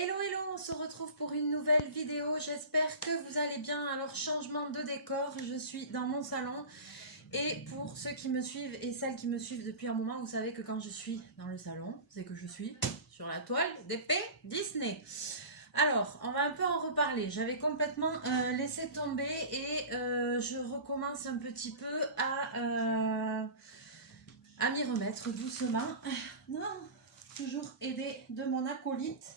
Hello hello, on se retrouve pour une nouvelle vidéo, j'espère que vous allez bien. Alors changement de décor, je suis dans mon salon et pour ceux qui me suivent et celles qui me suivent depuis un moment, vous savez que quand je suis dans le salon, c'est que je suis sur la toile d'épée Disney. Alors, on va un peu en reparler, j'avais complètement laissé tomber et je recommence un petit peu à m'y remettre doucement. Non, toujours aidé de mon acolyte.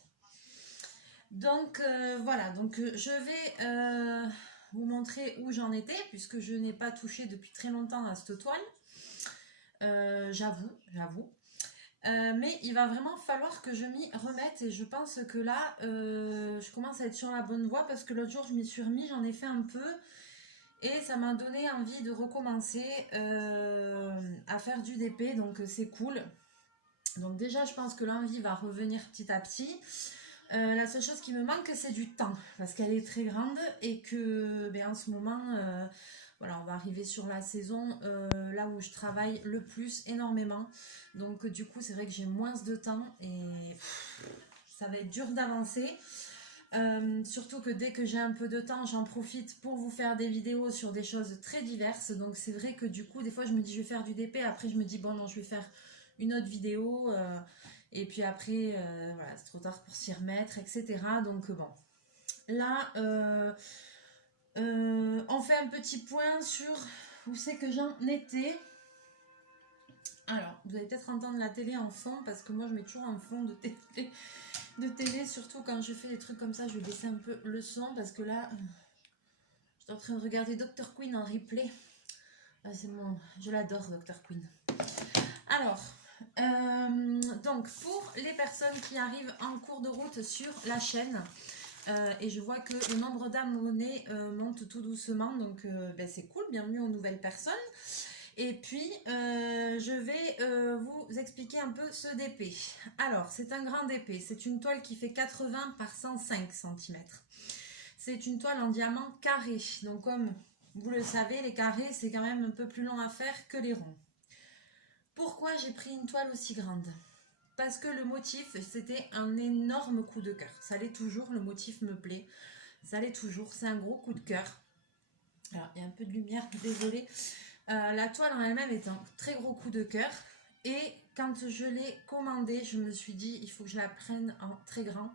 Donc voilà, donc je vais vous montrer où j'en étais puisque je n'ai pas touché depuis très longtemps à cette toile. J'avoue. Mais il va vraiment falloir que je m'y remette et je pense que là, je commence à être sur la bonne voie parce que l'autre jour je m'y suis remis, j'en ai fait un peu et ça m'a donné envie de recommencer à faire du DP, donc c'est cool. Donc déjà, je pense que l'envie va revenir petit à petit. La seule chose qui me manque, c'est du temps, parce qu'elle est très grande et que en ce moment, voilà, on va arriver sur la saison là où je travaille le plus, énormément. Donc du coup, c'est vrai que j'ai moins de temps et ça va être dur d'avancer. Surtout que dès que j'ai un peu de temps, j'en profite pour vous faire des vidéos sur des choses très diverses. Donc c'est vrai que du coup, des fois, je me dis je vais faire du DP, après je me dis bon non, je vais faire une autre vidéo. Et puis après, voilà, c'est trop tard pour s'y remettre, etc. Donc bon, là, on fait un petit point sur où c'est que j'en étais. Alors, vous allez peut-être entendre la télé en fond, parce que moi, je mets toujours en fond de télé, surtout quand je fais des trucs comme ça, je vais baisser un peu le son, parce que là, je suis en train de regarder Dr. Queen en replay. Je l'adore, Dr. Queen. Alors... donc pour les personnes qui arrivent en cours de route sur la chaîne et je vois que le nombre d'abonnés monte tout doucement, donc c'est cool, bienvenue aux nouvelles personnes. Et puis je vais vous expliquer un peu ce DP. Alors c'est un grand DP, c'est une toile qui fait 80 par 105 cm. C'est une toile en diamant carré, donc comme vous le savez, les carrés c'est quand même un peu plus long à faire que les ronds. Pourquoi j'ai pris une toile aussi grande? Parce que le motif, c'était un énorme coup de cœur. Ça l'est toujours, le motif me plaît. Ça l'est toujours, c'est un gros coup de cœur. Alors, il y a un peu de lumière, désolée. La toile en elle-même est un très gros coup de cœur. Et quand je l'ai commandée, je me suis dit, il faut que je la prenne en très grand.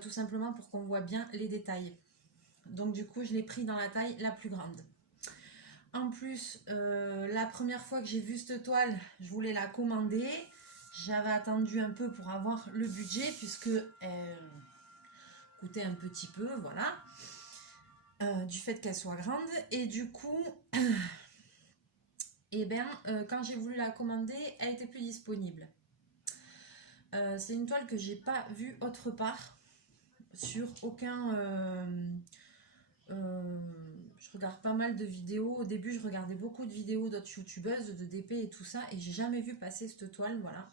Tout simplement pour qu'on voit bien les détails. Donc du coup, je l'ai pris dans la taille la plus grande. En plus, la première fois que j'ai vu cette toile, je voulais la commander. J'avais attendu un peu pour avoir le budget puisque elle coûtait un petit peu, voilà. Du fait qu'elle soit grande. Et du coup, quand j'ai voulu la commander, elle n'était plus disponible. C'est une toile que j'ai pas vue autre part, sur aucun... je regarde pas mal de vidéos. Au début, je regardais beaucoup de vidéos d'autres youtubeuses, de DP et tout ça, et j'ai jamais vu passer cette toile, voilà.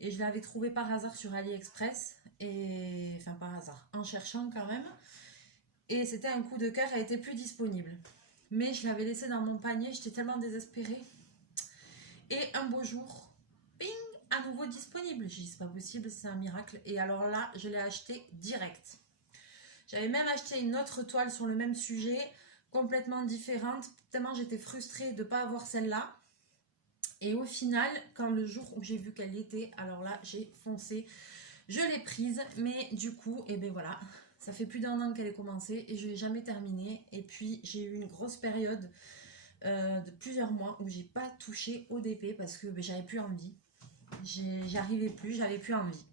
Et je l'avais trouvée par hasard sur AliExpress, et enfin par hasard, en cherchant quand même. Et c'était un coup de cœur, elle était plus disponible. Mais je l'avais laissée dans mon panier, j'étais tellement désespérée. Et un beau jour, ping, à nouveau disponible. J'ai dit c'est pas possible, c'est un miracle. Et alors là, je l'ai acheté direct. J'avais même acheté une autre toile sur le même sujet, complètement différente, tellement j'étais frustrée de ne pas avoir celle-là. Et au final, quand le jour où j'ai vu qu'elle y était, alors là, j'ai foncé. Je l'ai prise, mais du coup, voilà, ça fait plus d'1 an qu'elle est commencée et je ne l'ai jamais terminée. Et puis, j'ai eu une grosse période de plusieurs mois où j'ai pas touché au DP parce que j'avais plus envie. J'arrivais plus, j'avais plus envie.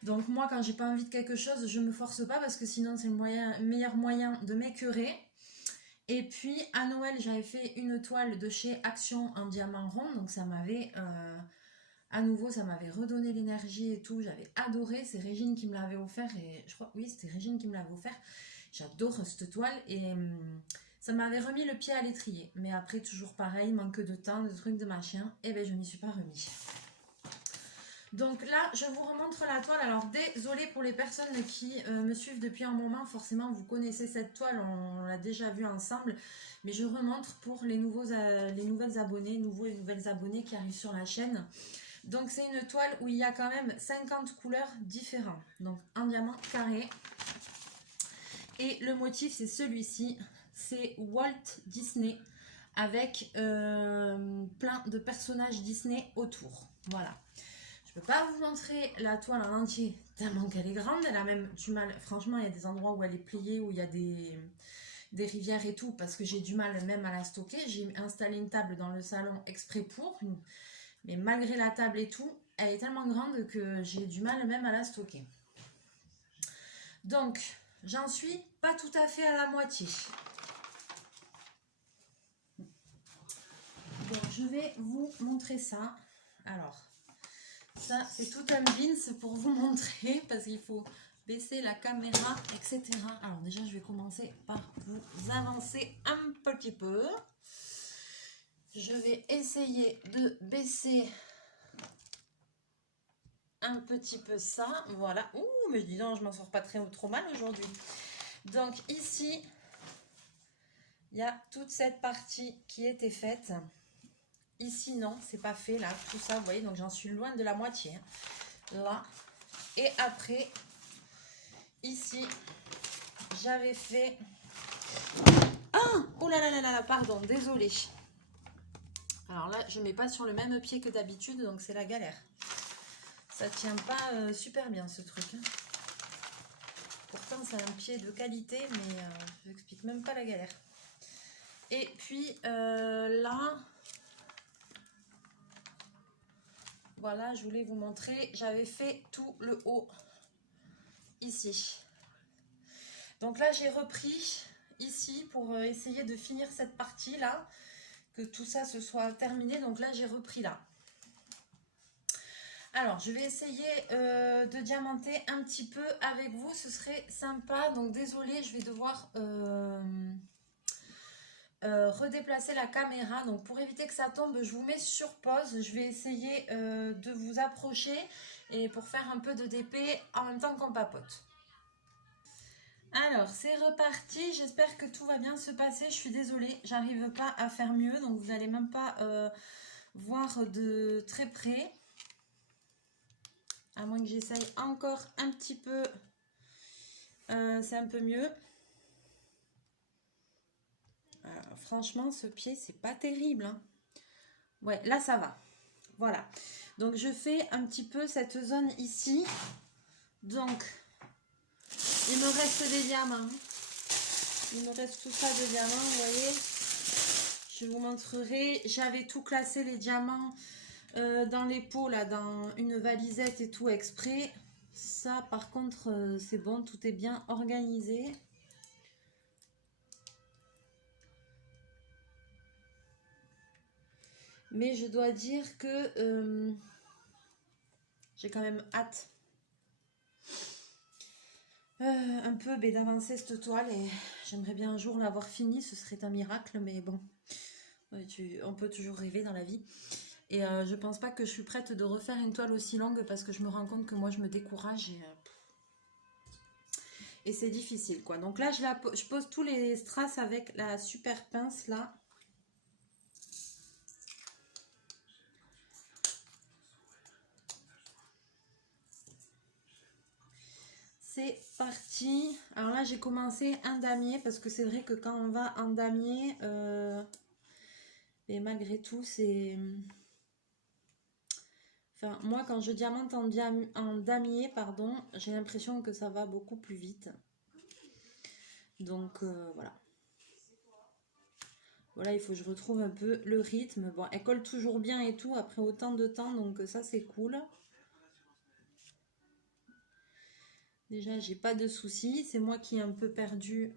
Donc moi, quand j'ai pas envie de quelque chose, je me force pas parce que sinon c'est le meilleur moyen de m'écœurer. Et puis à Noël, j'avais fait une toile de chez Action en diamant rond, donc ça m'avait à nouveau, ça m'avait redonné l'énergie et tout. J'avais adoré, c'est Régine qui me l'avait offert et je crois, oui, c'était Régine qui me l'avait offert. J'adore cette toile et ça m'avait remis le pied à l'étrier. Mais après, toujours pareil, manque de temps, de trucs, de machin, et je m'y suis pas remis. Donc là, je vous remontre la toile. Alors désolée pour les personnes qui me suivent depuis un moment. Forcément, vous connaissez cette toile, on l'a déjà vue ensemble. Mais je remontre pour les nouvelles abonnés, nouveaux et nouvelles abonnées qui arrivent sur la chaîne. Donc c'est une toile où il y a quand même 50 couleurs différentes. Donc en diamant carré. Et le motif c'est celui-ci. C'est Walt Disney avec plein de personnages Disney autour. Voilà. Je peux pas vous montrer la toile en entier tellement qu'elle est grande. Elle a même du mal. Franchement, il y a des endroits où elle est pliée, où il y a des rivières et tout, parce que j'ai du mal même à la stocker. J'ai installé une table dans le salon exprès pour. Mais malgré la table et tout, elle est tellement grande que j'ai du mal même à la stocker. Donc, j'en suis pas tout à fait à la moitié. Donc, je vais vous montrer ça. Alors, ça, c'est tout un Vince pour vous montrer, parce qu'il faut baisser la caméra, etc. Alors, déjà, je vais commencer par vous avancer un petit peu. Je vais essayer de baisser un petit peu ça. Voilà. Ouh, mais dis donc, je m'en sors pas trop mal aujourd'hui. Donc, ici, il y a toute cette partie qui était faite. Ici, non, c'est pas fait, là, tout ça, vous voyez, donc j'en suis loin de la moitié. Hein. Là. Et après, ici, j'avais fait... Ah! Oh là là là là, pardon, désolé. Alors là, je mets pas sur le même pied que d'habitude, donc c'est la galère. Ça tient pas super bien, ce truc. Hein. Pourtant, c'est un pied de qualité, mais je n'explique même pas la galère. Et puis, là... Voilà, je voulais vous montrer, j'avais fait tout le haut ici. Donc là, j'ai repris ici pour essayer de finir cette partie-là, que tout ça se soit terminé. Donc là, j'ai repris là. Alors, je vais essayer de diamanter un petit peu avec vous, ce serait sympa. Donc désolée, je vais devoir... redéplacer la caméra. Donc pour éviter que ça tombe, je vous mets sur pause. Je vais essayer de vous approcher et pour faire un peu de DP en même temps qu'on papote. Alors c'est reparti, j'espère que tout va bien se passer. Je suis désolée, j'arrive pas à faire mieux, donc vous n'allez même pas voir de très près, à moins que j'essaye encore un petit peu. C'est un peu mieux. Franchement, ce pied, c'est pas terrible. Hein. Ouais, là, ça va. Voilà. Donc, je fais un petit peu cette zone ici. Donc, il me reste des diamants. Il me reste tout ça de diamants, vous voyez. Je vous montrerai. J'avais tout classé, les diamants, dans les pots, là, dans une valisette et tout exprès. Ça, par contre, c'est bon. Tout est bien organisé. Mais je dois dire que j'ai quand même hâte un peu d'avancer cette toile et j'aimerais bien un jour l'avoir finie, ce serait un miracle, mais bon, on peut toujours rêver dans la vie. Et je pense pas que je suis prête de refaire une toile aussi longue parce que je me rends compte que moi je me décourage et c'est difficile quoi. Donc là je pose tous les strass avec la super pince là. C'est parti. Alors là, j'ai commencé un damier parce que c'est vrai que quand on va en damier, et malgré tout, c'est... Enfin, moi, quand je diamante en damier, pardon, j'ai l'impression que ça va beaucoup plus vite. Donc, voilà. Voilà, il faut que je retrouve un peu le rythme. Bon, elle colle toujours bien et tout après autant de temps, donc ça, c'est cool. Déjà, j'ai pas de soucis. C'est moi qui ai un peu perdu,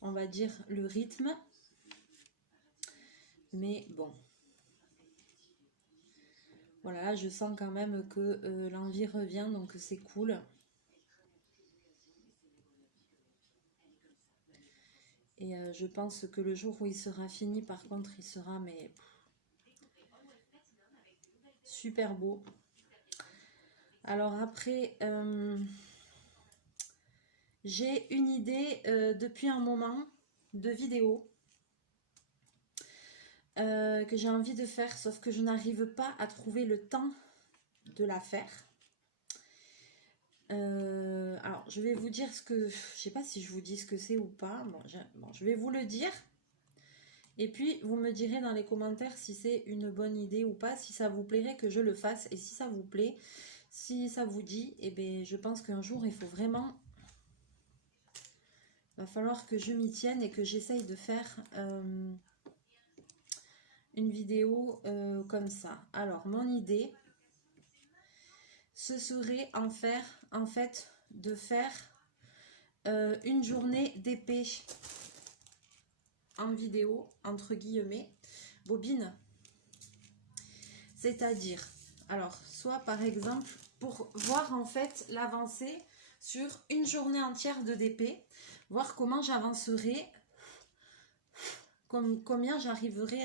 on va dire, le rythme. Mais bon. Voilà, là, je sens quand même que l'envie revient, donc c'est cool. Et je pense que le jour où il sera fini, par contre, il sera mais super beau. Alors après, j'ai une idée depuis un moment de vidéo. que j'ai envie de faire, sauf que je n'arrive pas à trouver le temps de la faire. Alors, je vais vous dire ce que... Je sais pas si je vous dis ce que c'est ou pas. Bon, je vais vous le dire. Et puis, vous me direz dans les commentaires si c'est une bonne idée ou pas, si ça vous plairait que je le fasse. Et si ça vous plaît, si ça vous dit, eh bien, je pense qu'un jour, il faut vraiment... va falloir que je m'y tienne et que j'essaye de faire une vidéo comme ça. Alors, mon idée, ce serait en fait de faire une journée d'épée en vidéo, entre guillemets, bobine. C'est-à-dire, alors, soit par exemple, pour voir en fait l'avancée sur une journée entière de DP, voir comment j'avancerai, combien j'arriverai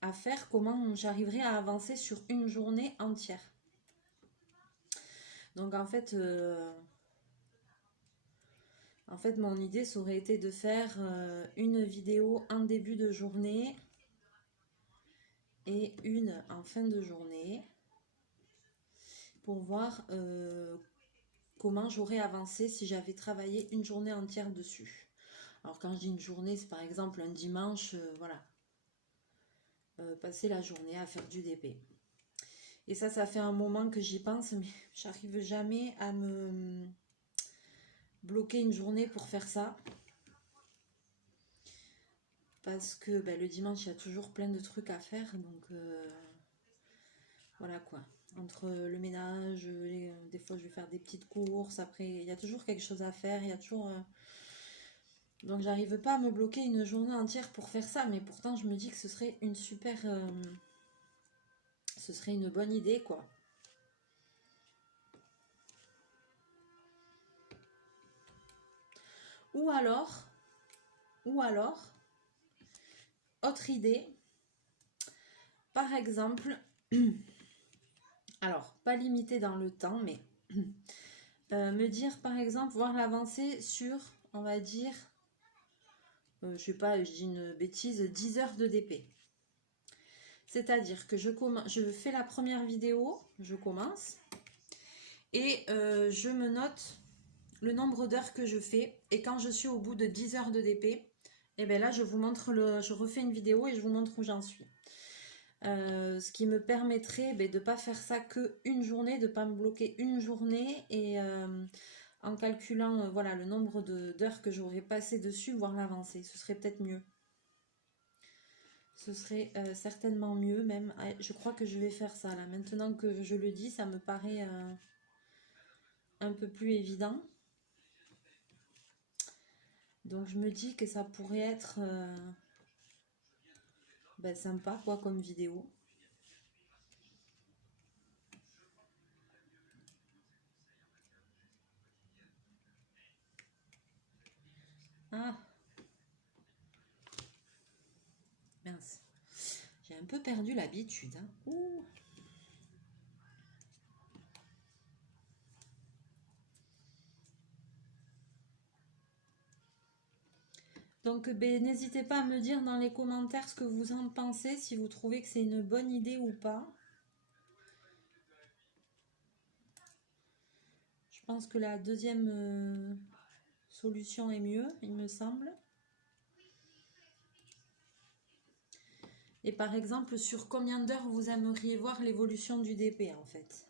à faire, comment j'arriverai à avancer sur une journée entière. Donc en fait, mon idée, ça aurait été de faire une vidéo en début de journée et une en fin de journée pour voir comment j'aurais avancé si j'avais travaillé une journée entière dessus. Alors quand je dis une journée, c'est par exemple un dimanche, voilà. Passer la journée à faire du DP. Et ça fait un moment que j'y pense, mais j'arrive jamais à me bloquer une journée pour faire ça. Parce que le dimanche, il y a toujours plein de trucs à faire. Donc, voilà quoi. Entre le ménage, des fois je vais faire des petites courses. Après, il y a toujours quelque chose à faire. Il y a toujours... Donc, j'arrive pas à me bloquer une journée entière pour faire ça. Mais pourtant, je me dis que ce serait une super... ce serait une bonne idée, quoi. Ou alors, autre idée, par exemple, alors, pas limité dans le temps, mais me dire, par exemple, voir l'avancée sur, on va dire, je sais pas, je dis une bêtise, 10 heures de DP. C'est-à-dire que je fais la première vidéo, je commence, et je me note le nombre d'heures que je fais, et quand je suis au bout de 10 heures de DP, et bien là, je vous montre je refais une vidéo et je vous montre où j'en suis. Ce qui me permettrait de ne pas faire ça qu'une journée, de ne pas me bloquer une journée et en calculant voilà, le nombre d'heures que j'aurais passé dessus, voir l'avancée. Ce serait peut-être mieux. Ce serait certainement mieux même. Je crois que je vais faire ça là. Maintenant que je le dis, ça me paraît un peu plus évident. Donc je me dis que ça pourrait être sympa quoi comme vidéo. Ah, mince. J'ai un peu perdu l'habitude. Hein. Ouh. Donc n'hésitez pas à me dire dans les commentaires ce que vous en pensez, si vous trouvez que c'est une bonne idée ou pas. Je pense que la deuxième solution est mieux, il me semble. Et par exemple, sur combien d'heures vous aimeriez voir l'évolution du DP en fait?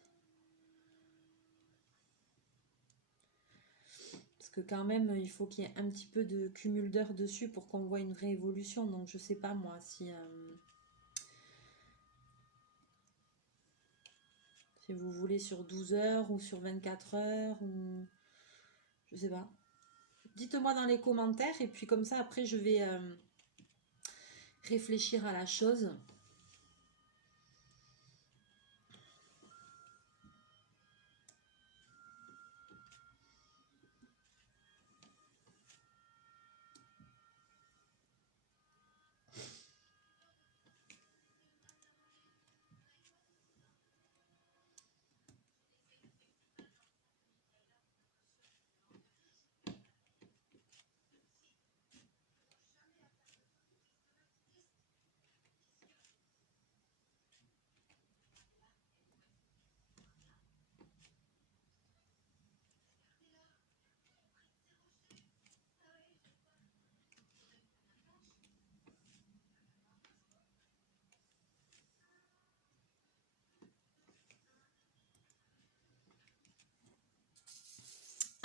Parce que quand même, il faut qu'il y ait un petit peu de cumul d'heures dessus pour qu'on voit une vraie évolution. Donc je sais pas moi si vous voulez sur 12 heures ou sur 24 heures ou... Je sais pas. Dites-moi dans les commentaires et puis comme ça après je vais réfléchir à la chose.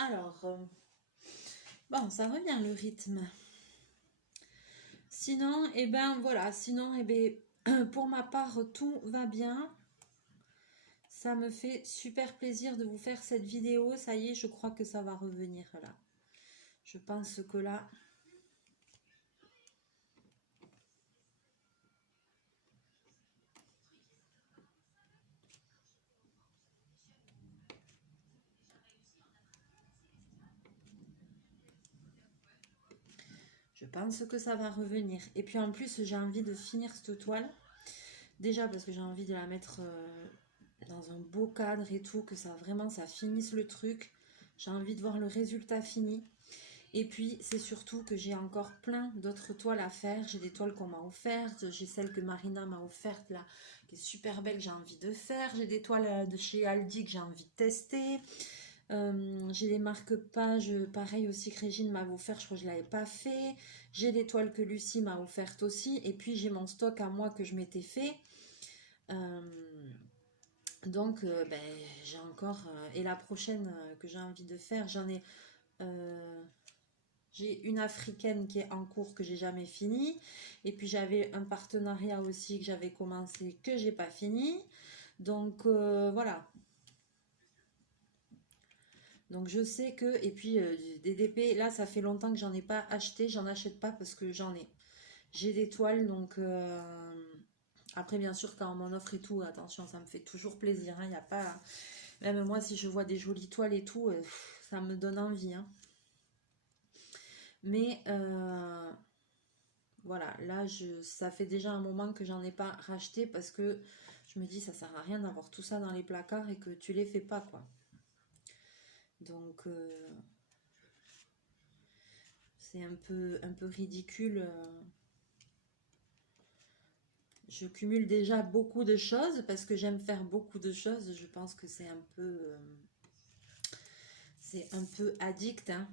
Alors, bon, ça revient le rythme. Sinon, eh ben voilà, sinon, eh ben, pour ma part, tout va bien. Ça me fait super plaisir de vous faire cette vidéo. Ça y est, je crois que ça va revenir là. Je pense que là... Je pense que ça va revenir. Et puis en plus, j'ai envie de finir cette toile. Déjà parce que j'ai envie de la mettre dans un beau cadre et tout, que ça vraiment ça finisse le truc. J'ai envie de voir le résultat fini. Et puis c'est surtout que j'ai encore plein d'autres toiles à faire. J'ai des toiles qu'on m'a offertes. J'ai celle que Marina m'a offerte là, qui est super belle, que j'ai envie de faire. J'ai des toiles de chez Aldi que j'ai envie de tester. J'ai des marque-pages, pareil aussi que Régine m'avait offert, je crois que je ne l'avais pas fait. J'ai des toiles que Lucie m'a offertes aussi. Et puis j'ai mon stock à moi que je m'étais fait. Euh, donc ben, j'ai encore... et la prochaine que j'ai envie de faire, j'en ai... j'ai une africaine qui est en cours que j'ai jamais fini. Et puis j'avais un partenariat aussi que j'avais commencé que j'ai pas fini. Donc voilà. Donc je sais que, et puis des DP, là ça fait longtemps que j'en ai pas acheté, j'en achète pas parce que j'en ai. J'ai des toiles, donc après bien sûr quand on m'en offre et tout, attention, ça me fait toujours plaisir, hein, y a pas... Même moi si je vois des jolies toiles et tout, ça me donne envie. Hein. Mais voilà, là ça fait déjà un moment que j'en ai pas racheté parce que je me dis ça sert à rien d'avoir tout ça dans les placards et que tu les fais pas quoi. Donc c'est un peu ridicule. Je cumule déjà beaucoup de choses parce que j'aime faire beaucoup de choses. Je pense que c'est un peu addict. Hein.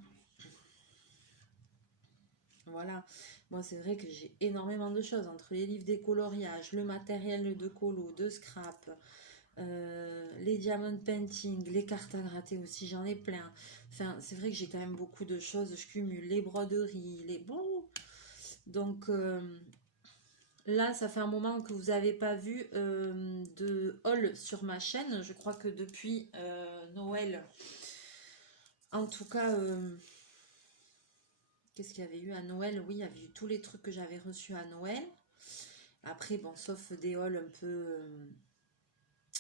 Voilà. Moi, c'est vrai que j'ai énormément de choses entre les livres des coloriages, le matériel de colo, de scrap, les diamond painting, les cartes à gratter aussi, j'en ai plein. Enfin, c'est vrai que j'ai quand même beaucoup de choses. Je cumule les broderies, les bon. Donc, là, ça fait un moment que vous n'avez pas vu de haul sur ma chaîne. Je crois que depuis Noël, en tout cas, qu'est-ce qu'il y avait eu à Noël? Oui, il y avait eu tous les trucs que j'avais reçus à Noël. Après, bon, sauf des hauls un peu...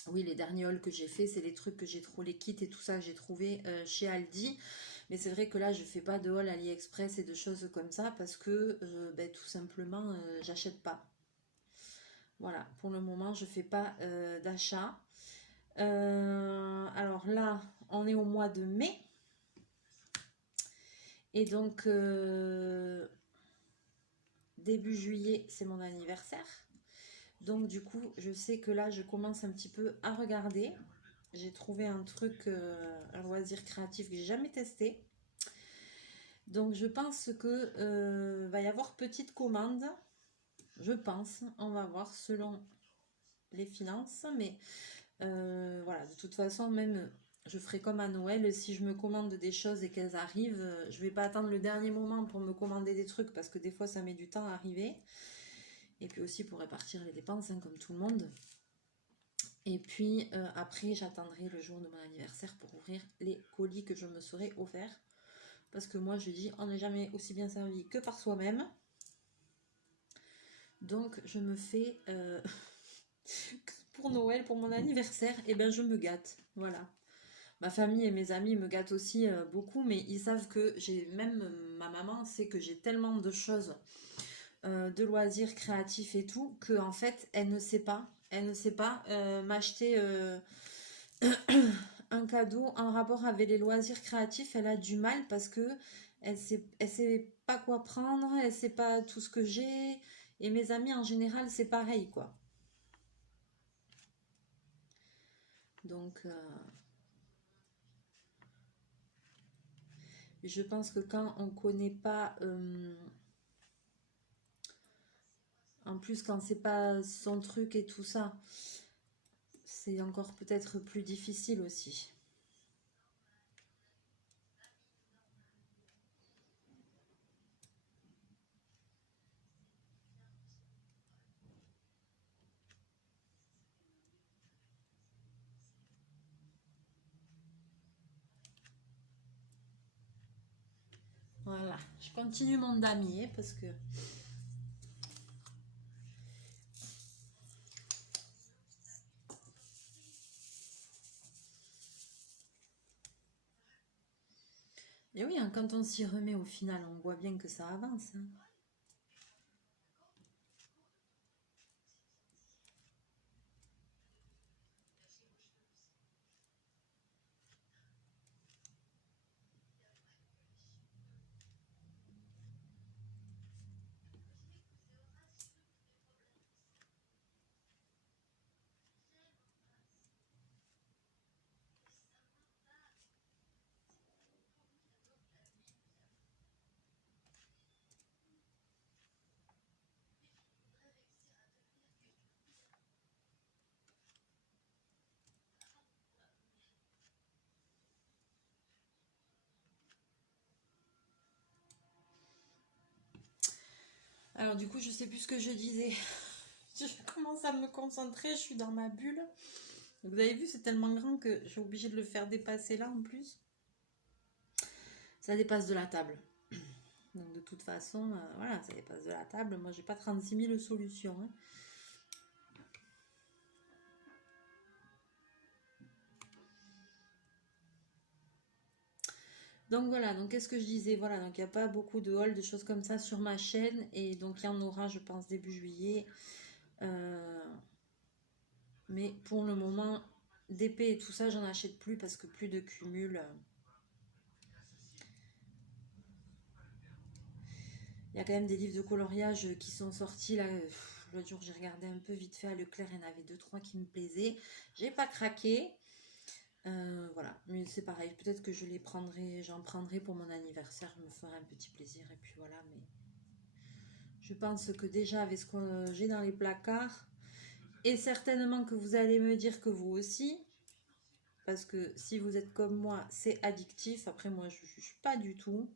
oui, les derniers hauls que j'ai fait, c'est les trucs que j'ai trouvé, les kits et tout ça que j'ai trouvé chez Aldi. Mais c'est vrai que là, je fais pas de haul AliExpress et de choses comme ça parce que ben, tout simplement, j'achète pas. Voilà, pour le moment, je fais pas d'achat. Alors là, on est au mois de mai. Et donc, début juillet, c'est mon anniversaire. Donc, du coup, je sais que là, je commence un petit peu à regarder. J'ai trouvé un truc, un loisir créatif que j'ai jamais testé. Donc, je pense que va y avoir petite commande. Je pense, on va voir selon les finances. Mais voilà, de toute façon, même je ferai comme à Noël, si je me commande des choses et qu'elles arrivent, je vais pas attendre le dernier moment pour me commander des trucs parce que des fois ça met du temps à arriver. Et puis aussi pour répartir les dépenses, hein, comme tout le monde. Et puis après, j'attendrai le jour de mon anniversaire pour ouvrir les colis que je me serai offert. Parce que moi, je dis, on n'est jamais aussi bien servi que par soi-même. Donc, je me fais... pour Noël, pour mon anniversaire, et ben je me gâte. Voilà. Ma famille et mes amis me gâtent aussi beaucoup, mais ils savent que j'ai... Même ma maman sait que j'ai tellement de choses, de loisirs créatifs et tout, que en fait, elle ne sait pas. Elle ne sait pas m'acheter... un cadeau en rapport avec les loisirs créatifs, elle a du mal parce que elle sait pas quoi prendre, elle sait pas tout ce que j'ai. Et mes amis en général, c'est pareil quoi. Donc, je pense que quand on connaît pas, en plus quand c'est pas son truc et tout ça, c'est encore peut-être plus difficile aussi. Voilà, je continue mon damier parce que... Et oui, hein, quand on s'y remet au final, on voit bien que ça avance. Hein. Alors du coup, je sais plus ce que je disais. Je commence à me concentrer, je suis dans ma bulle. Vous avez vu, c'est tellement grand que j'ai obligé de le faire dépasser là en plus. Ça dépasse de la table. Donc de toute façon, voilà, ça dépasse de la table. Moi, j'ai pas 36 000 solutions. Hein. Donc voilà, donc qu'est-ce que je disais? Voilà, donc il n'y a pas beaucoup de hauls, de choses comme ça sur ma chaîne. Et donc il y en aura, je pense, début juillet. Mais pour le moment, d'épée et tout ça, j'en achète plus parce que plus de cumul. Il y a quand même des livres de coloriage qui sont sortis là. L'autre jour, j'ai regardé un peu vite fait à Leclerc, il y en avait 2-3 qui me plaisaient. J'ai pas craqué. Voilà, mais c'est pareil. Peut-être que je les prendrai, j'en prendrai pour mon anniversaire. Je me ferai un petit plaisir et puis voilà. Mais je pense que déjà avec ce que j'ai dans les placards, et certainement que vous allez me dire que vous aussi, parce que si vous êtes comme moi, c'est addictif. Après, moi, je ne juge pas du tout.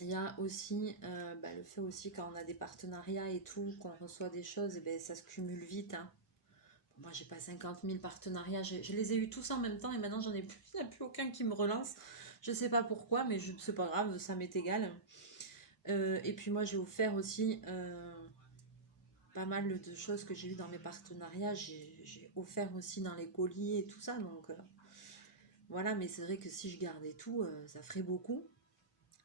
Il y a aussi le fait aussi quand on a des partenariats et tout, qu'on reçoit des choses, et ben, ça se cumule vite. Hein. Moi, j'ai pas 50 000 partenariats, je les ai eu tous en même temps et maintenant j'en ai plus, il n'y a plus aucun qui me relance. Je sais pas pourquoi, mais c'est pas grave, ça m'est égal. Et puis moi, j'ai offert aussi pas mal de choses que j'ai eues dans mes partenariats. J'ai offert aussi dans les colis et tout ça, donc voilà. Mais c'est vrai que si je gardais tout, ça ferait beaucoup.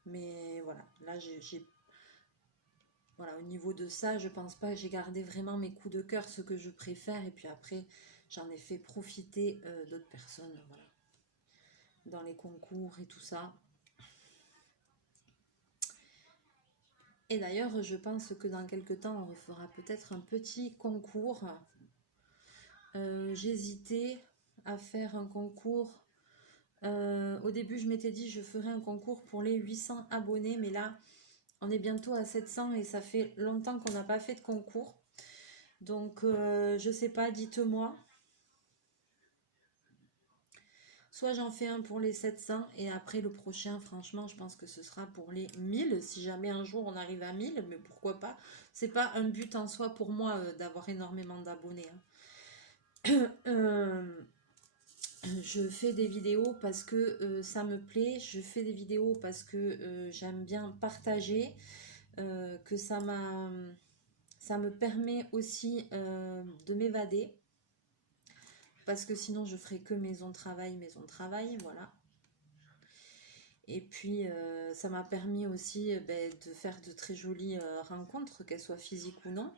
Mais voilà, là voilà, au niveau de ça, je pense pas que j'ai gardé vraiment mes coups de cœur, ce que je préfère, et puis après, j'en ai fait profiter d'autres personnes, voilà, dans les concours et tout ça. Et d'ailleurs, je pense que dans quelques temps, on refera peut-être un petit concours. J'hésitais à faire un concours. Au début, je m'étais dit je ferais un concours pour les 800 abonnés, mais là, on est bientôt à 700 et ça fait longtemps qu'on n'a pas fait de concours. Donc, je sais pas, dites-moi. Soit j'en fais un pour les 700 et après le prochain, franchement, je pense que ce sera pour les 1000. Si jamais un jour on arrive à 1000, mais pourquoi pas. C'est pas un but en soi pour moi d'avoir énormément d'abonnés. Hein. Je fais des vidéos parce que ça me plaît. Je fais des vidéos parce que j'aime bien partager. Que ça me permet aussi de m'évader. Parce que sinon je ferai que maison travail, voilà. Et puis ça m'a permis aussi de faire de très jolies rencontres, qu'elles soient physiques ou non,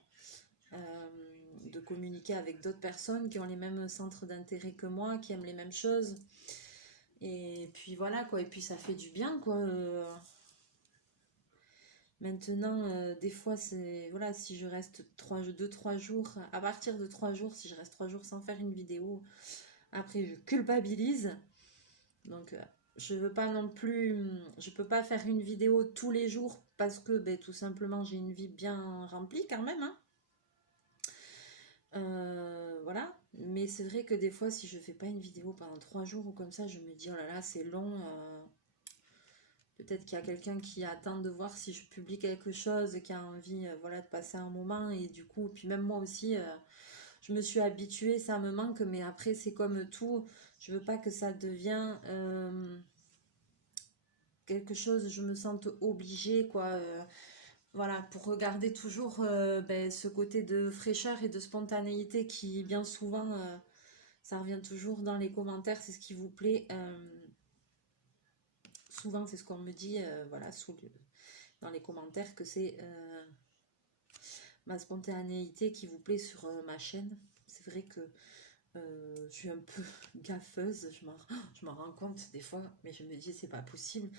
de communiquer avec d'autres personnes qui ont les mêmes centres d'intérêt que moi, qui aiment les mêmes choses. Et puis voilà quoi, et puis ça fait du bien quoi. Maintenant, des fois, c'est voilà, si je reste 2-3 jours, à partir de 3 jours, si je reste 3 jours sans faire une vidéo, après je culpabilise. Donc, je veux pas non plus, je peux pas faire une vidéo tous les jours parce que tout simplement j'ai une vie bien remplie quand même. Hein. Voilà, mais c'est vrai que des fois, si je fais pas une vidéo pendant 3 jours ou comme ça, je me dis oh là là, c'est long. Peut-être qu'il y a quelqu'un qui attend de voir si je publie quelque chose, qui a envie voilà, de passer un moment. Et du coup, puis même moi aussi, je me suis habituée, ça me manque. Mais après, c'est comme tout. Je veux pas que ça devienne quelque chose, je me sente obligée, quoi. Voilà, pour regarder toujours ben, ce côté de fraîcheur et de spontanéité qui, bien souvent, ça revient toujours dans les commentaires, c'est ce qui vous plaît. Souvent, c'est ce qu'on me dit, voilà, dans les commentaires, que c'est ma spontanéité qui vous plaît sur ma chaîne. C'est vrai que je suis un peu gaffeuse, je m'en rends compte des fois, mais je me dis, c'est pas possible.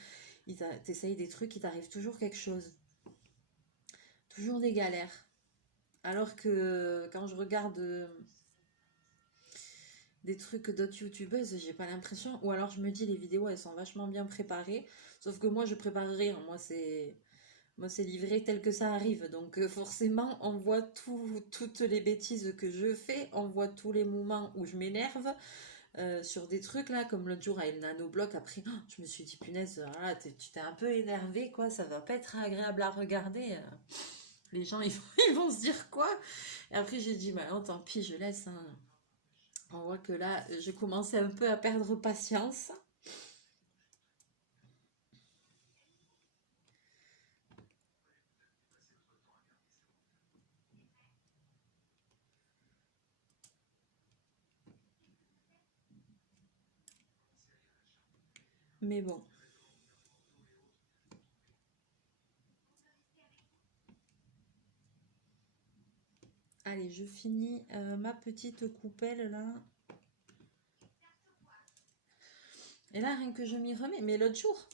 T'essayes des trucs, il t'arrive toujours quelque chose. Toujours des galères. Alors que quand je regarde des trucs d'autres youtubeuses, j'ai pas l'impression. Ou alors je me dis, les vidéos, elles sont vachement bien préparées. Sauf que moi, je prépare rien. Moi, c'est livré tel que ça arrive. Donc forcément, on voit toutes les bêtises que je fais. On voit tous les moments où je m'énerve sur des trucs là, comme l'autre jour avec le nanobloc. Après, je me suis dit, punaise, voilà, tu t'es un peu énervé, quoi. Ça va pas être agréable à regarder. Les gens, ils vont se dire quoi? Et après, j'ai dit, bah non, tant pis, je laisse, hein. On voit que là, je commençais un peu à perdre patience. Mais bon. Allez, je finis ma petite coupelle là. Et là, rien que je m'y remets. Mais l'autre jour,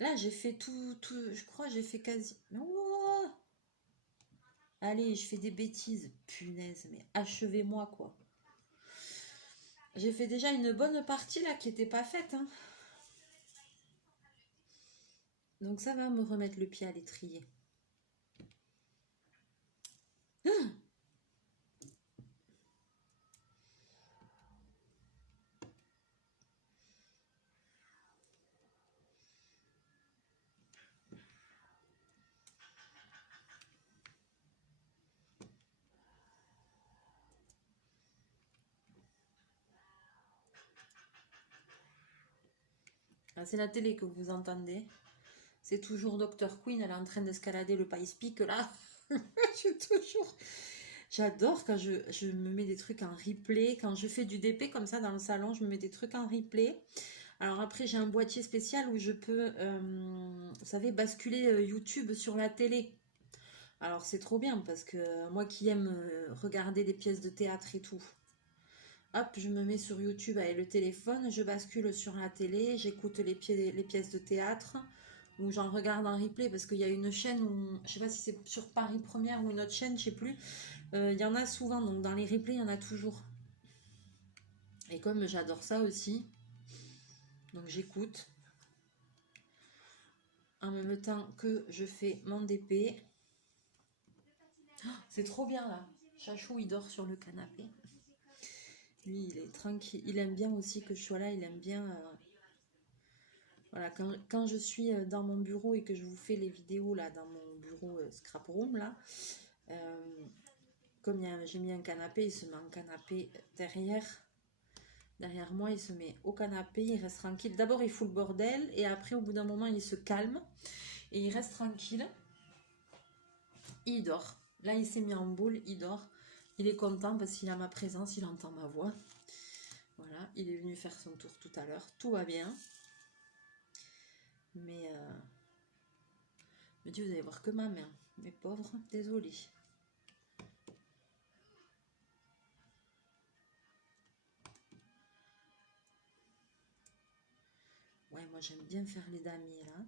là, j'ai fait tout. Je crois j'ai fait quasi. Oh, allez, je fais des bêtises. Punaise, mais achevez-moi quoi. J'ai fait déjà une bonne partie là qui était pas faite, hein. Donc ça va me remettre le pied à l'étrier. Ah, c'est la télé que vous entendez. C'est toujours Dr. Queen, elle est en train d'escalader le Pice Peak là. Je suis toujours. J'adore quand je me mets des trucs en replay. Quand je fais du DP comme ça dans le salon, je me mets des trucs en replay. Alors après, j'ai un boîtier spécial où je peux, vous savez, basculer YouTube sur la télé. Alors c'est trop bien parce que moi qui aime regarder des pièces de théâtre et tout, hop, je me mets sur YouTube avec le téléphone, je bascule sur la télé, j'écoute les pièces de théâtre ou j'en regarde en replay parce qu'il y a une chaîne où, je sais pas si c'est sur Paris Première ou une autre chaîne, je sais plus. Il y en a souvent, donc dans les replays, il y en a toujours. Et comme j'adore ça aussi, donc j'écoute en même temps que je fais mon DP. Oh, c'est trop bien là. Chachou, il dort sur le canapé. Lui, il est tranquille. Il aime bien aussi que je sois là. Il aime bien. Voilà, quand je suis dans mon bureau et que je vous fais les vidéos là, dans mon bureau scrap room là, euh, comme j'ai mis un canapé, il se met en canapé derrière moi, il se met au canapé, il reste tranquille. D'abord, il fout le bordel et après, au bout d'un moment, il se calme et il reste tranquille. Il dort. Là, il s'est mis en boule, il dort. Il est content parce qu'il a ma présence, il entend ma voix. Voilà, il est venu faire son tour tout à l'heure. Tout va bien. Mais me dit, vous allez voir que ma main. Mes pauvres, désolé. Ouais, moi j'aime bien faire les damiers là.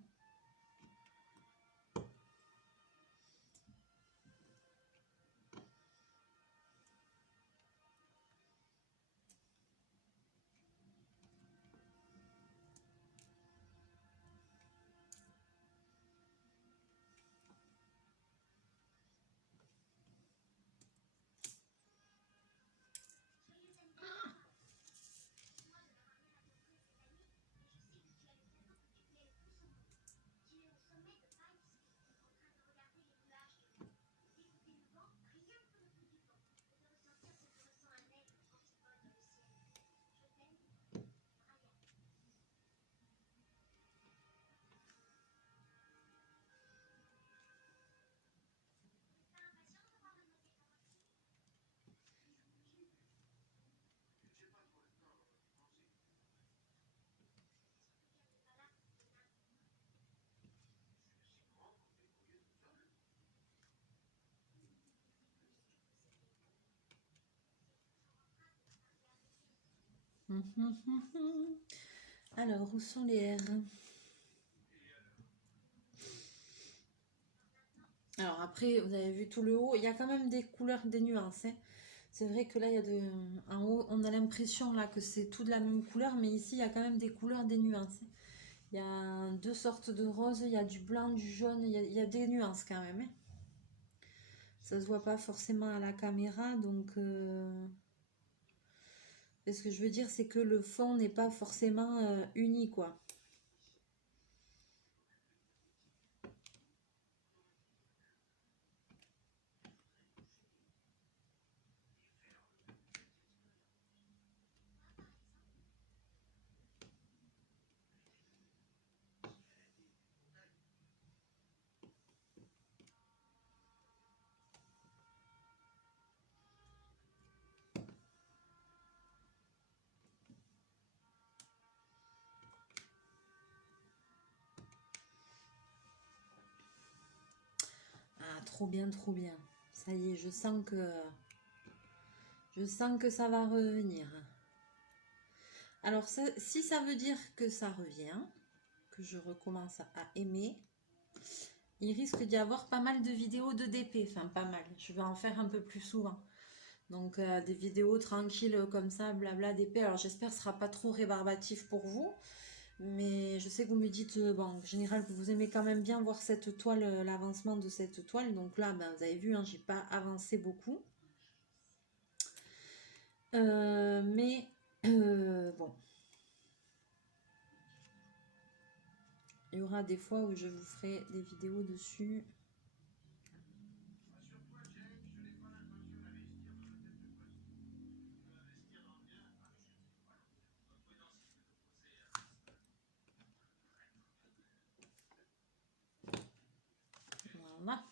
Alors, où sont les R? Alors après, vous avez vu tout le haut, il y a quand même des couleurs, des nuances, hein. C'est vrai que là, il y a en haut, on a l'impression là que c'est tout de la même couleur, mais ici, il y a quand même des couleurs, des nuances, hein. Il y a deux sortes de roses, il y a du blanc, du jaune, il y a des nuances quand même, hein. Ça se voit pas forcément à la caméra, donc ce que je veux dire, c'est que le fond n'est pas forcément uni, quoi. Ah, trop bien, trop bien. Ça y est, je sens que ça va revenir. Alors, si ça veut dire que ça revient, que je recommence à aimer, il risque d'y avoir pas mal de vidéos de DP. Enfin, pas mal. Je vais en faire un peu plus souvent. Donc, des vidéos tranquilles comme ça, blabla DP. Alors, j'espère que ce sera pas trop rébarbatif pour vous. Mais je sais que vous me dites, bon, en général, que vous aimez quand même bien voir cette toile, l'avancement de cette toile. Donc là, ben, vous avez vu, hein, j'ai pas avancé beaucoup. Mais bon, il y aura des fois où je vous ferai des vidéos dessus. Voilà.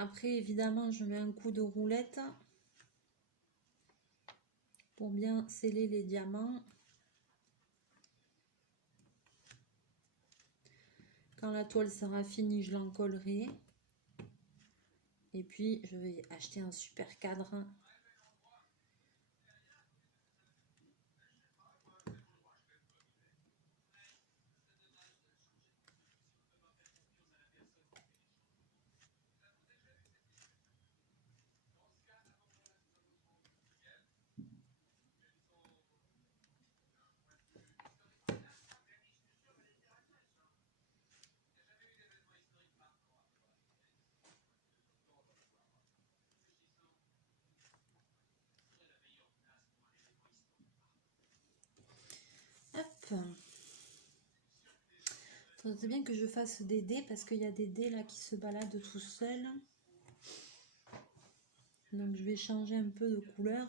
Après, évidemment, je mets un coup de roulette pour bien sceller les diamants. Quand la toile sera finie, je l'encollerai. Et puis, je vais acheter un super cadre. Hop. Faudrait bien que je fasse des dés parce qu'il y a des dés là qui se baladent tout seuls. Donc je vais changer un peu de couleur.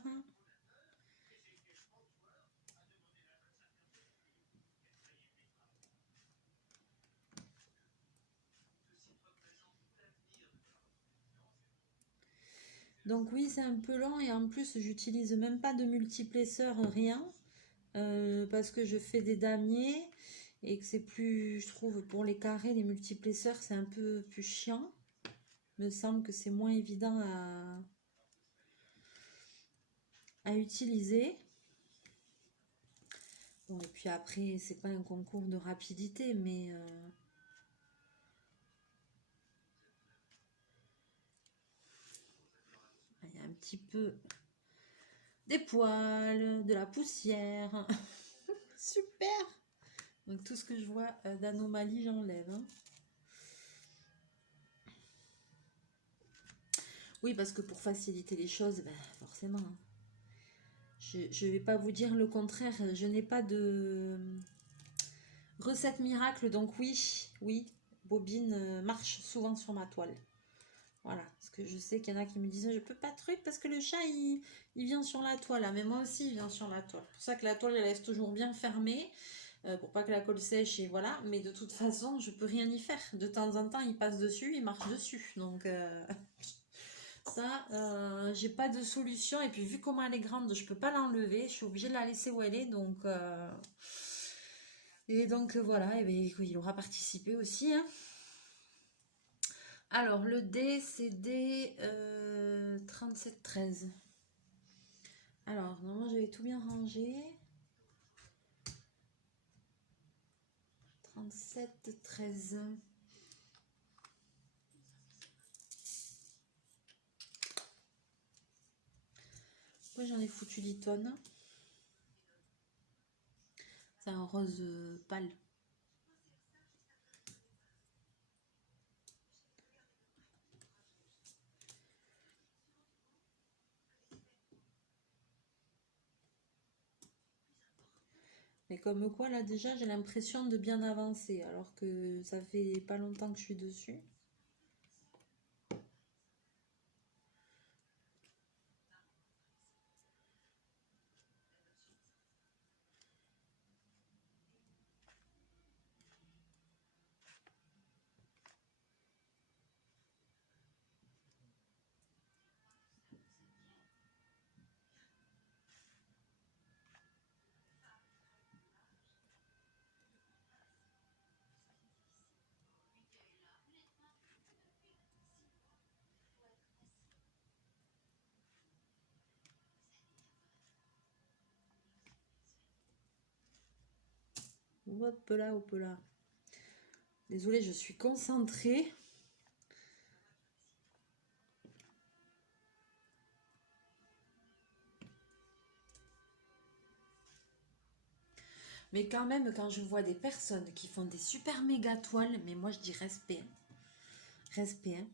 Donc oui, c'est un peu lent et en plus j'utilise même pas de multiplesseur, rien. Parce que je fais des damiers et que c'est plus, je trouve, pour les carrés, les multiplesseurs, c'est un peu plus chiant. Il me semble que c'est moins évident à utiliser. Bon, et puis après, c'est pas un concours de rapidité, mais il y a un petit peu des poils, de la poussière. Super! Donc tout ce que je vois d'anomalie, j'enlève, hein. Oui, parce que pour faciliter les choses, ben, forcément, hein. Je ne vais pas vous dire le contraire, je n'ai pas de recette miracle, donc oui, oui, bobine marche souvent sur ma toile. Voilà, parce que je sais qu'il y en a qui me disent je peux pas truc parce que le chat il vient sur la toile, ah, mais moi aussi il vient sur la toile. C'est pour ça que la toile elle reste toujours bien fermée, pour pas que la colle sèche et voilà, mais de toute façon je peux rien y faire. De temps en temps il passe dessus, il marche dessus, donc Ça, j'ai pas de solution. Et puis, vu comment elle est grande, je peux pas l'enlever. Je suis obligée de la laisser où elle est. Donc voilà, et bien, il aura participé aussi, hein. Alors, le dé, c'est D 37-13. Alors, normalement, j'avais tout bien rangé. 37-13. Pourquoi j'en ai foutu 10 tonnes? C'est un rose pâle. Mais comme quoi, là, déjà, j'ai l'impression de bien avancer, alors que ça fait pas longtemps que je suis dessus. Hop là, hop là. Désolée, je suis concentrée. Mais quand même, quand je vois des personnes qui font des super méga toiles, mais moi je dis respect. Respect, hein.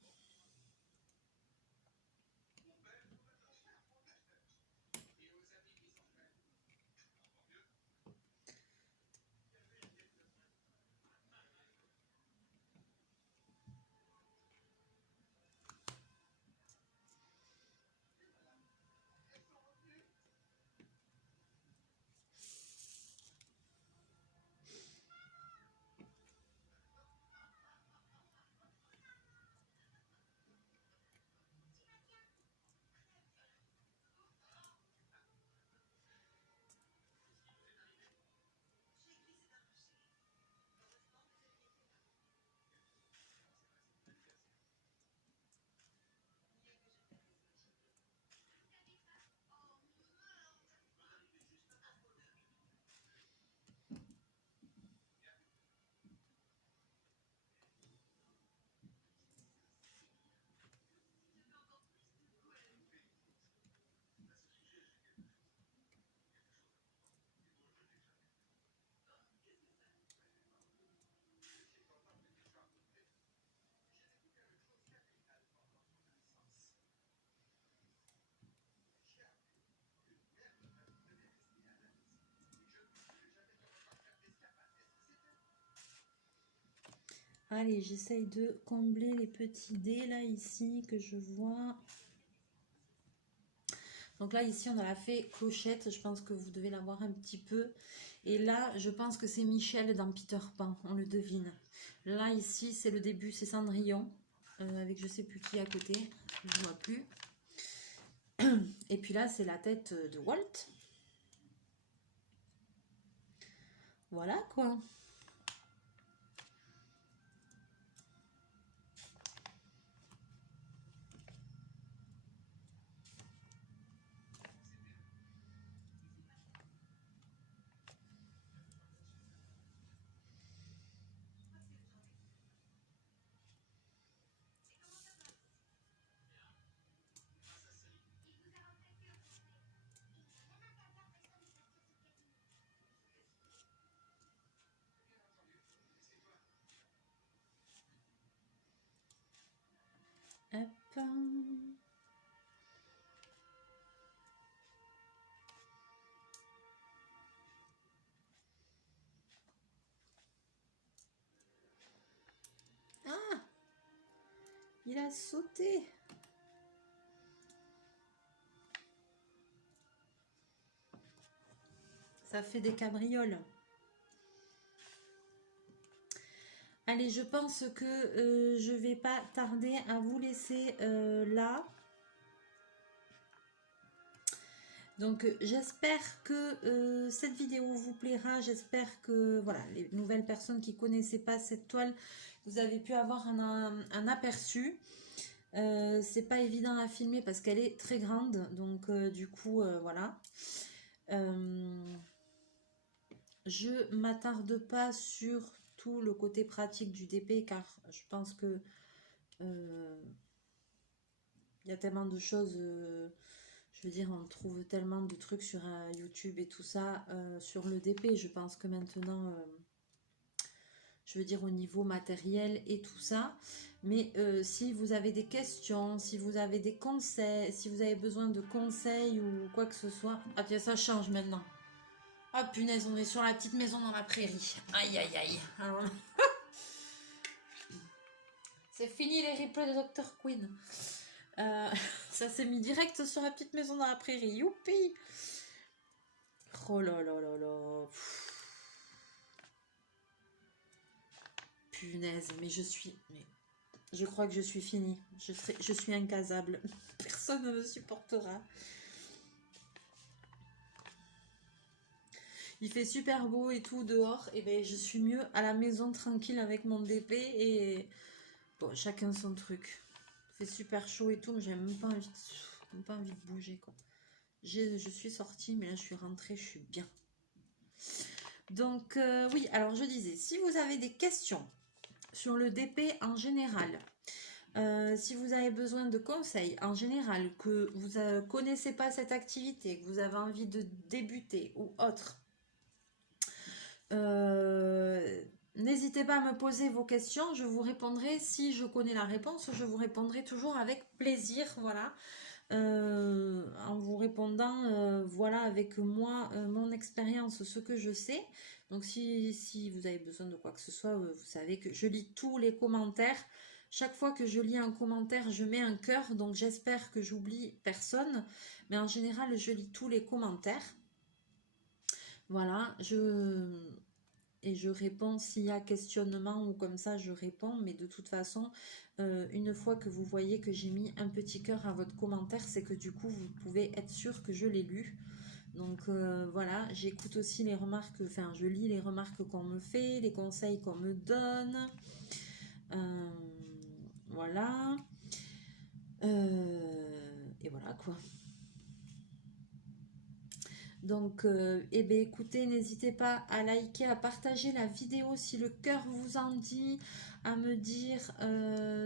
Allez, j'essaye de combler les petits dés là ici que je vois. Donc là ici on a la fée Clochette, je pense que vous devez la voir un petit peu. Et là je pense que c'est Michel dans Peter Pan, on le devine. Là ici c'est le début, c'est Cendrillon, avec je sais plus qui à côté, je ne vois plus. Et puis là c'est la tête de Walt. Voilà quoi. Hop. Ah, il a sauté. Ça fait des cabrioles. Allez, je pense que je vais pas tarder à vous laisser là. Donc j'espère que cette vidéo vous plaira, j'espère que voilà, les nouvelles personnes qui ne connaissaient pas cette toile, vous avez pu avoir un aperçu. C'est pas évident à filmer parce qu'elle est très grande, donc du coup voilà. Je m'attarde pas sur tout le côté pratique du DP car je pense que il y a tellement de choses, je veux dire, on trouve tellement de trucs sur YouTube et tout ça sur le DP. Je pense que maintenant, je veux dire, au niveau matériel et tout ça. Mais si vous avez des questions, si vous avez des conseils, si vous avez besoin de conseils ou quoi que ce soit. Ah tiens, ça change maintenant. Ah punaise, on est sur la petite maison dans la prairie. Aïe aïe aïe. Alors là, c'est fini les replays de Dr. Queen. Ça s'est mis direct sur la petite maison dans la prairie. Youpi! Oh là là là là. Punaise, mais je suis... Mais je crois que je suis finie. Je suis incasable. Personne ne me supportera. Il fait super beau et tout dehors. Et ben je suis mieux à la maison tranquille avec mon DP. Et bon, chacun son truc. Il fait super chaud et tout, mais j'ai même pas envie de bouger quoi. Je suis sortie, mais là je suis rentrée, je suis bien. Donc oui, alors je disais, si vous avez des questions sur le DP en général, si vous avez besoin de conseils en général, que vous ne connaissez pas cette activité, que vous avez envie de débuter ou autre, n'hésitez pas à me poser vos questions, je vous répondrai. Si je connais la réponse, je vous répondrai toujours avec plaisir, voilà. En vous répondant, voilà, avec moi, mon expérience, ce que je sais. Donc si vous avez besoin de quoi que ce soit, vous savez que je lis tous les commentaires. Chaque fois que je lis un commentaire, je mets un cœur, donc j'espère que j'oublie personne. Mais en général, je lis tous les commentaires. Voilà, et je réponds s'il y a questionnement ou comme ça, je réponds. Mais de toute façon, une fois que vous voyez que j'ai mis un petit cœur à votre commentaire, c'est que du coup, vous pouvez être sûr que je l'ai lu. Donc voilà, j'écoute aussi les remarques, enfin je lis les remarques qu'on me fait, les conseils qu'on me donne. Voilà. Et voilà quoi. Donc, eh bien, écoutez, n'hésitez pas à liker, à partager la vidéo si le cœur vous en dit, à me dire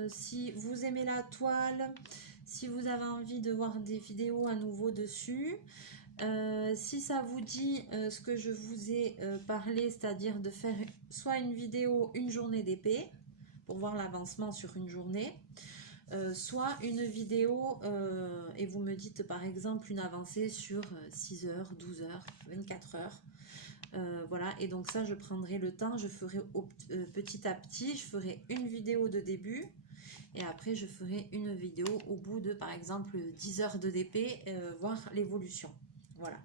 si vous aimez la toile, si vous avez envie de voir des vidéos à nouveau dessus. Si ça vous dit ce que je vous ai parlé, c'est-à-dire de faire soit une vidéo, une journée d'épée, pour voir l'avancement sur une journée, soit une vidéo et vous me dites par exemple une avancée sur 6 heures, 12 heures, 24 heures. Voilà, et donc ça je prendrai le temps, je ferai petit à petit, je ferai une vidéo de début et après je ferai une vidéo au bout de par exemple 10 heures de DP, voir l'évolution. Voilà.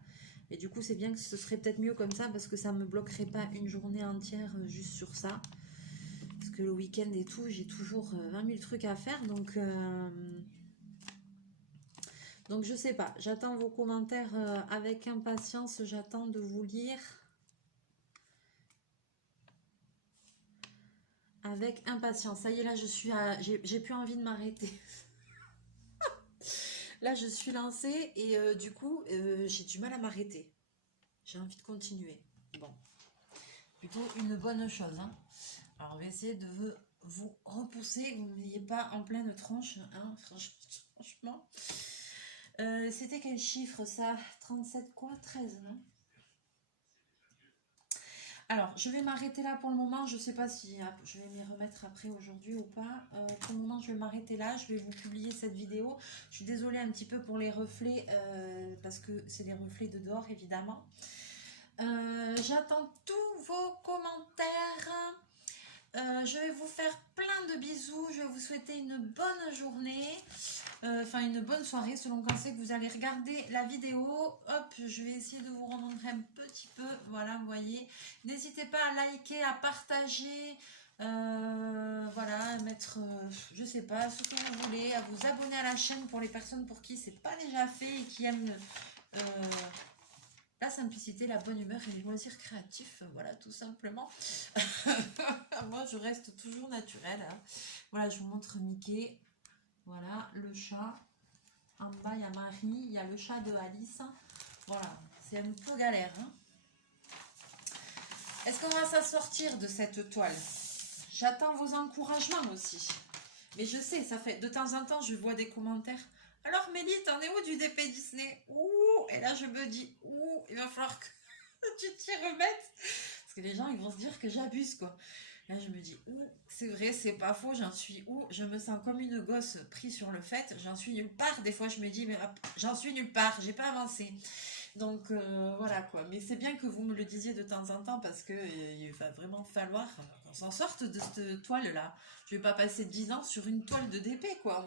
Et du coup c'est bien que ce serait peut-être mieux comme ça parce que ça me bloquerait pas une journée entière juste sur ça. Parce que le week-end et tout, j'ai toujours 20 000 trucs à faire. Donc je sais pas. J'attends vos commentaires avec impatience. J'attends de vous lire. Avec impatience. Ça y est, là, je suis j'ai plus envie de m'arrêter. Là, je suis lancée et du coup, j'ai du mal à m'arrêter. J'ai envie de continuer. Bon. Plutôt une bonne chose. Hein. Alors, on va essayer de vous repousser, que vous ne m'ayez pas en pleine tronche, hein, franchement. C'était quel chiffre ça? 37 quoi? 13, non? Alors, je vais m'arrêter là pour le moment. Je ne sais pas si je vais m'y remettre après aujourd'hui ou pas. Pour le moment, je vais m'arrêter là. Je vais vous publier cette vidéo. Je suis désolée un petit peu pour les reflets, parce que c'est des reflets de dehors, évidemment. J'attends tous vos commentaires. Je vais vous faire plein de bisous, je vais vous souhaiter une bonne journée, enfin une bonne soirée selon quand c'est que vous allez regarder la vidéo. Hop, je vais essayer de vous remontrer un petit peu, voilà, vous voyez. N'hésitez pas à liker, à partager, voilà, à mettre, je sais pas, ce que vous voulez, à vous abonner à la chaîne pour les personnes pour qui c'est pas déjà fait et qui aiment la simplicité, la bonne humeur et les loisirs créatifs, voilà, tout simplement. Moi, je reste toujours naturelle. Hein. Voilà, je vous montre Mickey. Voilà, le chat. En bas, il y a Marie, il y a le chat de Alice. Voilà, c'est un peu galère. Hein. Est-ce qu'on va s'en sortir de cette toile? J'attends vos encouragements aussi. Mais je sais, ça fait de temps en temps, je vois des commentaires. Alors Mélie, t'en es où du DP Disney? Ouh, et là je me dis, ouh, il va falloir que tu t'y remettes. Parce que les gens, ils vont se dire que j'abuse, quoi. Là, je me dis, ouh, c'est vrai, c'est pas faux, j'en suis où? Je me sens comme une gosse prise sur le fait, j'en suis nulle part. Des fois, je me dis, mais j'en suis nulle part, j'ai pas avancé. Donc, voilà, quoi. Mais c'est bien que vous me le disiez de temps en temps parce que il va vraiment falloir qu'on s'en sorte de cette toile-là. Je vais pas passer 10 ans sur une toile de DP, quoi.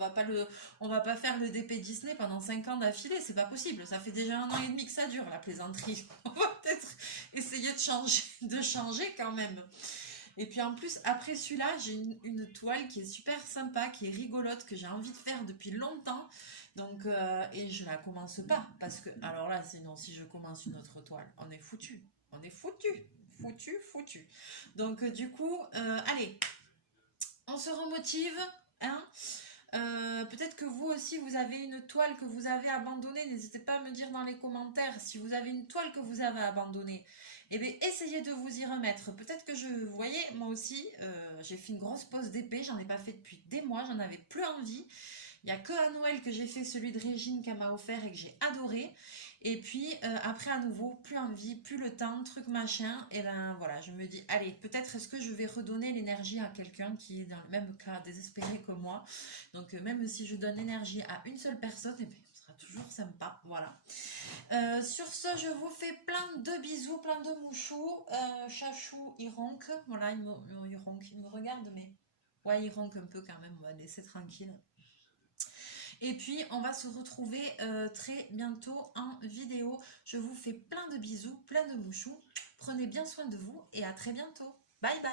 On va pas faire le DP Disney pendant 5 ans d'affilée, c'est pas possible. Ça fait déjà 1 an et demi que ça dure, la plaisanterie. On va peut-être essayer de changer quand même. Et puis en plus, après celui-là, j'ai une toile qui est super sympa, qui est rigolote, que j'ai envie de faire depuis longtemps. Donc, et je la commence pas. Parce que, alors là, sinon, si je commence une autre toile, on est foutu. On est foutu. Foutu, foutu. Donc, du coup, allez, on se remotive. Hein. Peut-être que vous aussi, vous avez une toile que vous avez abandonnée. N'hésitez pas à me dire dans les commentaires si vous avez une toile que vous avez abandonnée. Eh bien, essayez de vous y remettre. Peut-être que vous voyez, moi aussi, j'ai fait une grosse pause d'épée. J'en ai pas fait depuis des mois. J'en avais plus envie. Il n'y a que à Noël que j'ai fait celui de Régine qu'elle m'a offert et que j'ai adoré. Et puis, après, à nouveau, plus envie, plus le temps, truc machin. Et ben voilà, je me dis, allez, peut-être est-ce que je vais redonner l'énergie à quelqu'un qui est dans le même cas désespéré que moi. Donc, même si je donne l'énergie à une seule personne, eh bien, ce sera toujours sympa. Voilà. Sur ce, je vous fais plein de bisous, plein de mouchous. Chachou, il ronque. Voilà, il ronque, il me regarde, mais ouais, il ronque un peu quand même. On va le laisser tranquille. Et puis, on va se retrouver très bientôt en vidéo. Je vous fais plein de bisous, plein de mouchous. Prenez bien soin de vous et à très bientôt. Bye bye.